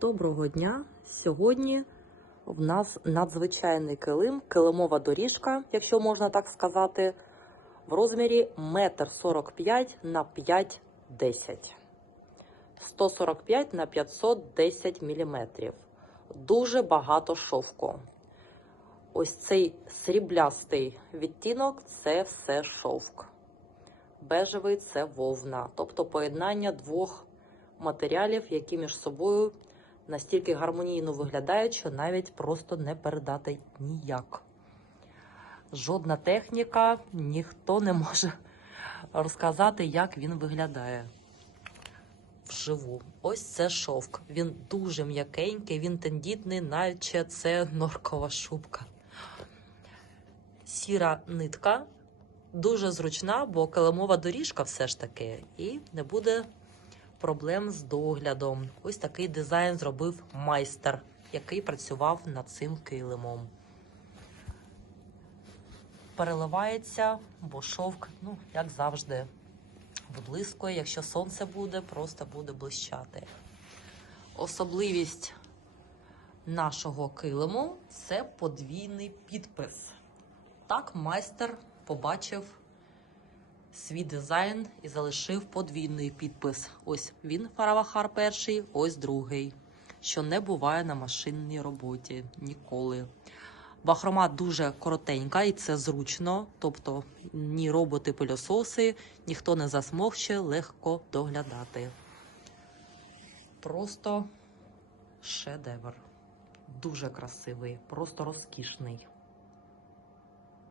Доброго дня! Сьогодні в нас надзвичайний килим, килимова доріжка, якщо можна так сказати, в розмірі 1,45 на 5,10. 145 на 510 мм. Дуже багато шовку. Ось цей сріблястий відтінок це все шовк. Бежевий це вовна, тобто поєднання двох матеріалів, які між собою настільки гармонійно виглядають, що навіть просто не передати ніяк. Жодна техніка, ніхто не може розказати, як він виглядає вживу. Ось це шовк. Він дуже м'якенький, він тендітний, наче це норкова шубка. Сіра нитка дуже зручна, бо килимова доріжка все ж таки, і не буде проблем з доглядом. Ось такий дизайн зробив майстер, який працював над цим килимом. Переливається, бо шовк, ну, як завжди, виблискує. Якщо сонце буде, просто буде блищати. Особливість нашого килиму це подвійний підпис. Так майстер побачив свій дизайн і залишив подвійний підпис. Ось він Фаравахар перший, ось другий, що не буває на машинній роботі ніколи. Бахрома дуже коротенька і це зручно, тобто ні роботи пилососи, ніхто не засмовче, легко доглядати. Просто шедевр. Дуже красивий, просто розкішний.